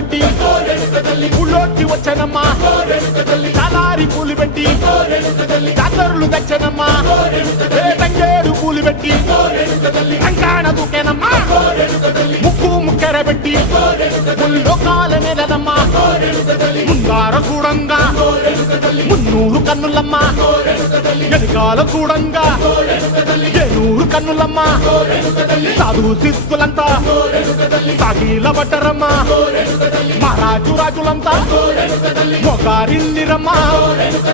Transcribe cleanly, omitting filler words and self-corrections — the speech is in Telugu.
కట్టి ఊళ్ళోకి వచ్చనమ్మా చాలారి పూలు పెట్టి జాతరులు తెచ్చనమ్మా తంగేడు పూలు పెట్టి కంకాణ దూకేనమ్మా ముక్కు ముక్కెర పెట్టి ముల్లోకాల నెలనమ్మా ముందార చూడంగా మున్నూరు కన్నులమ్మా వెనకాల చూడంగా ఏనూరు కన్నులమ్మా సాధు శిస్తులంతా సాగిల పడ్డరమ్మా మహారాజు రాజులంతా మొగారిల్లిరమ్మా